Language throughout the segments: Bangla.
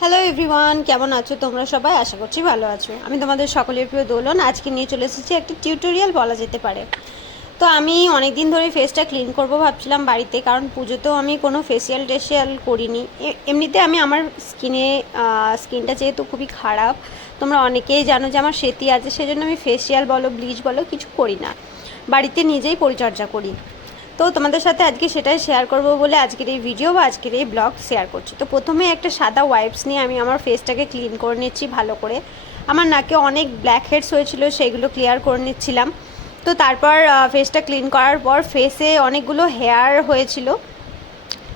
হ্যালো এভরিওয়ান কেমন আছো তোমরা সবাই? আশা করছি ভালো আছো। আমি তোমাদের সকলের প্রিয় দোলন। আজকে নিয়ে চলে এসেছি একটা টিউটোরিয়াল বলা যেতে পারে। তো আমি অনেক দিন ধরে ফেসটা ক্লিন করব ভাবছিলাম বাড়িতে, কারণ পুজোতেও আমি কোনো ফেসিয়াল টেসিয়াল করিনি। এমনিতে আমি আমার স্কিনে স্কিনটা যেহেতু খুবই খারাপ, তোমরা অনেকেই জানো যে আমার সেতি আছে, সেজন্য আমি ফেসিয়াল বলো ব্লিচ বলো, কিছু করি না। বাড়িতে নিজেই পরিচর্যা করি। তো তোমাদের সাথে আজকে সেটাই শেয়ার করব বলে আজকের এই ভিডিও বা আজকের এই ব্লগ শেয়ার করছি। তো প্রথমে একটা সাদা ওয়াইপস নিয়ে আমি আমার ফেসটাকে ক্লিন করে নিচ্ছি ভালো করে। আমার নাকে অনেক ব্ল্যাক হেডস হয়েছিল, সেগুলো ক্লিয়ার করে নিচ্ছিলাম। তো তারপর ফেসটা ক্লিন করার পর ফেসে অনেকগুলো হেয়ার হয়েছিল।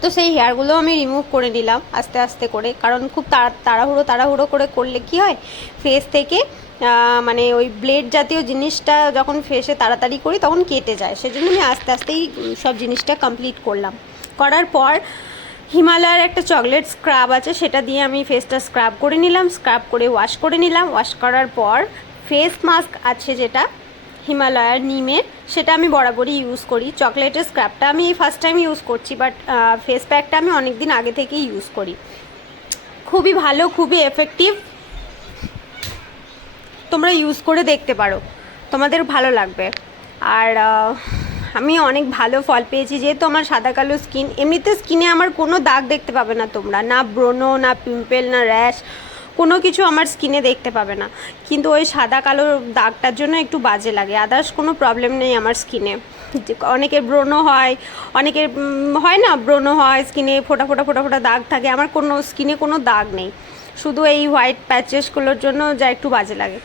তো সেই হেয়ারগুলো আমি রিমুভ করে নিলাম আস্তে আস্তে করে। কারণ খুব তাড়া, তাড়াহুড়ো তাড়াহুড়ো করে করলে কি হয়? ফেস থেকে মানে ওই ব্লেড জাতীয় জিনিসটা যখন ফেসে তাড়াতাড়ি করি তখন কেটে যায়। সেজন্য আমি আস্তে আস্তেই সব জিনিসটা কমপ্লিট করলাম। করার পর হিমালয়ের একটা চকলেট স্ক্রাব আছে, সেটা দিয়ে আমি ফেসটা স্ক্রাব করে নিলাম স্ক্রাব করে ওয়াশ করে নিলাম। ওয়াশ করার পর ফেস মাস্ক আছে যেটা হিমালয়ার নিমের সেটা আমি বরাবরই ইউজ করি। চকলেটের স্ক্র্যাপটা আমি এই ফার্স্ট টাইম ইউজ করছি বাট ফেস প্যাকটা আমি অনেক দিন আগে থেকেই ইউজ করি। খুবই ভালো, খুবই এফেক্টিভ তোমরা ইউজ করে দেখতে পারো। তোমাদের ভালো লাগবে। আর আমি অনেক ভালো ফল পেয়েছি, যেহেতু আমার সাদা কালো স্কিন এমনিতে স্কিনে আমার কোনো দাগ দেখতে পাবে না তোমরা। না ব্রণ না পিম্পল না র্যাশ কোনো কিছু আমার স্কিনে দেখতে পাবে না। কিন্তু ওই সাদা কালো দাগটার জন্য একটু বাজে লাগে। আদার্স কোনো প্রবলেম নেই আমার স্কিনে অনেকের ব্রণ হয়, অনেকের হয় না ব্রণ হয় স্কিনে ফোটা ফোটা ফোটা ফোটা দাগ থাকে। আমার কোনো স্কিনে কোনো দাগ নেই। শুধু এই হোয়াইট প্যাচেসগুলোর জন্য যা একটু বাজে লাগে।